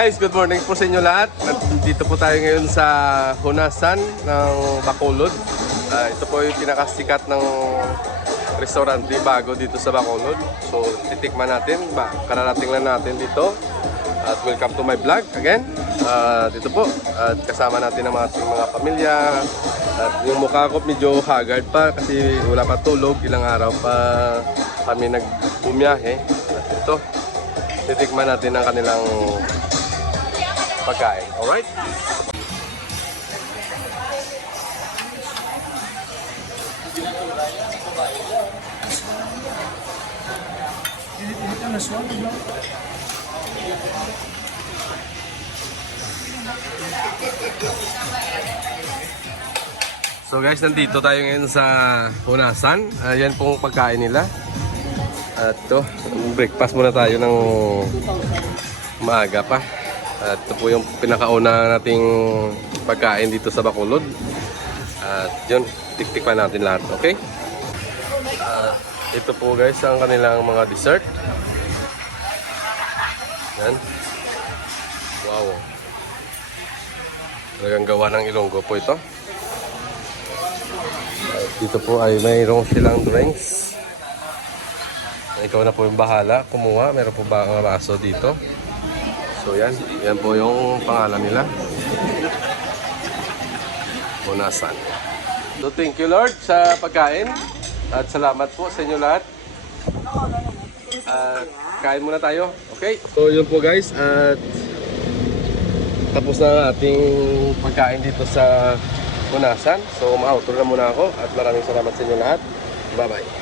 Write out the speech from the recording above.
guys, good morning po sa inyo lahat. At dito po tayo ngayon sa Hunasan ng Bacolod. Ito po yung pinakasikat ng restaurante bago dito sa Bacolod. So titikman natin, kararating lang natin dito. At welcome to my vlog again. Dito po, at kasama natin ang ating mga pamilya. At yung mukha ko medyo haggard pa kasi wala pa tulog, ilang araw pa kami nagbumiyahe. At ito, titikman natin ang kanilang pagkain. Alright? So guys, nandito tayo ngayon sa Hunasan. Ayan pong pagkain nila. At ito, breakfast muna tayo ng maaga pa. At ito po yung pinakauna nating pagkain dito sa Bacolod. At yun, tiktikman natin lahat, okay? Ito po guys ang kanilang mga dessert. Yan. Wow. Talagang gawa ng Ilonggo po ito. At dito po ay mayroong silang drinks. Ikaw na po yung bahala kumuha. Meron po ba ang baso dito? So yan, yan po yung pangalan nila. Hunasan. So thank you Lord sa pagkain. At salamat po sa inyo lahat. At kain muna tayo. Okay? So yun po guys. At tapos na ating pagkain dito sa Hunasan. So ma-outro na muna ako. At maraming salamat sa inyo lahat. Bye bye.